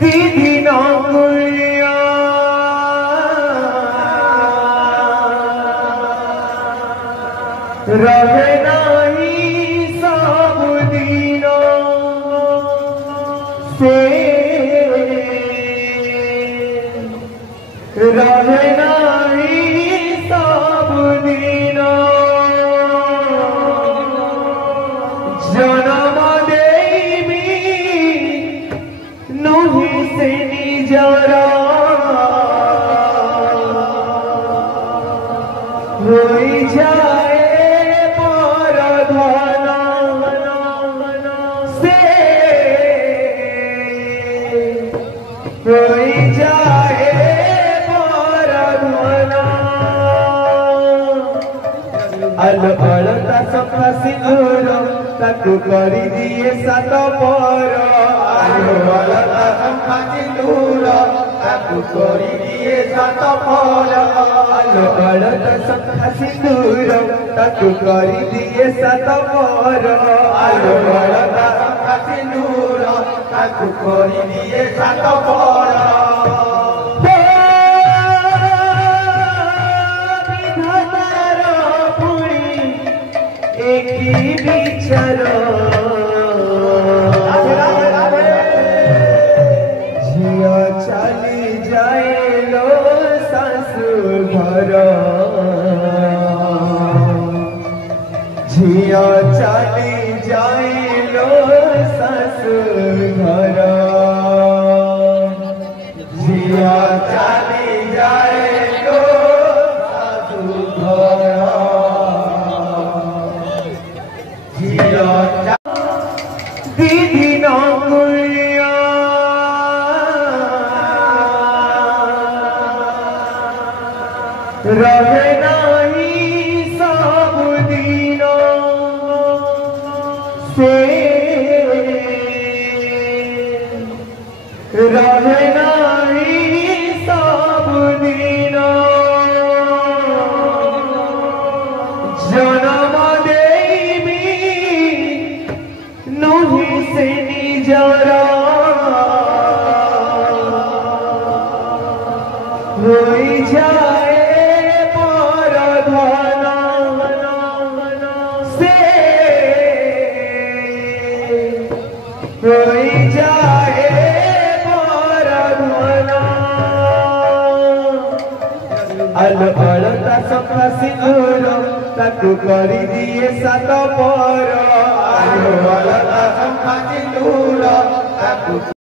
दीदी नौकरिया रहे नहीं सब दिनों से रहे नहीं सब दिनों जन्म देवी नहीं से निजरा होई जाए होई जाए अलबड़ता सफा सिंदूर ताकू करी दिए सात पर अलबड़ता सफा सिंदूर ताकू करी दिए सात पर अलबड़ता सफा सिंदूर ताकू करी दिए सात पर अलबड़ता सफा सिंदूर ताकू करी दिए सात पर बिचारो झिया चली जाए लो ससुर घर झिया चली जाए लो ससुर घर झिया चली जाए लो ससुर घर दीदी नौकरिया रहे नहीं सब दिनों से रहे नहीं सब दिनों जन्म नहीं से निजरा होई जाए परधना से होई जाए परधना अलबड़ता सफा सिंदूर ताकू करी दिए सात पर अलबड़ता सफा सिंदूर ताकू